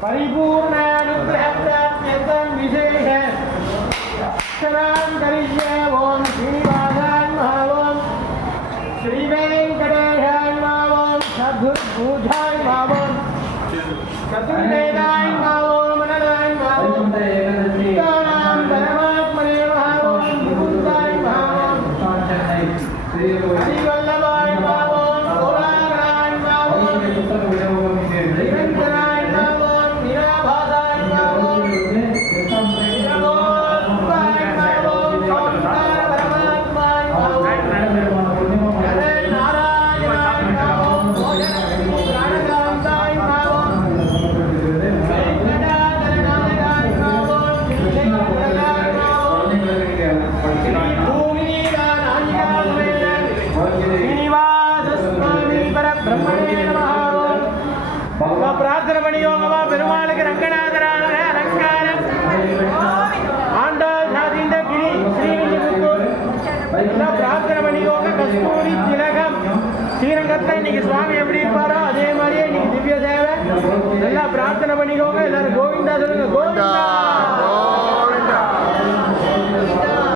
परिपूर्णानुग्रहप्राप्त्यर्थं विशेष क्षरां करिष्ये ओम श्रीनिवासाय नमः ओम श्रीवेंकटेशाय नमः ओम सद्गुरुबुद्धाय नमः ओम चतुर्वेदाय नमः ओम अनलाय नमः ओम सीताराम परमात्मने नमः ओम बुद्धाय नमः ओम हरिवल्लभाय नमः ओम गोलाराय नमः ओम निरंजनाय नमः ओम निराभासाय नमः ओम निरमोत्पाय नमः ओम ओंकार परमात्माय नमः ओम हरे नारायणाय नमः ओम भोजनक्रिय प्राणकांताय नमः ओम वेंकटाचलनाथाय नमः ओम विष्णुपदाय नमः ओम श्रीभूमिनारायणाय श्रीनिवासस्वामी परब्रह्मणे नमः ओम प्रार्थना பண்ணியோங்கமா பெருமாளுக்கு ரங்கநாதரான அலங்காரம் ஆண்டாள் சாதிந்த கிரி ஸ்ரீவில்லிபுத்தூர் எல்லாம் பிரார்த்தனை பண்ணியோங்க கஸ்தூரி திலகம் ஸ்ரீரங்கத்தில் இன்னைக்கு சுவாமி எப்படி இருப்பாரோ அதே மாதிரியே இன்னைக்கு திவ்ய சேவை எல்லாம் பிரார்த்தனை பண்ணிக்கோங்க எல்லாரும் கோவிந்தா சொல்லுங்க கோவிந்தா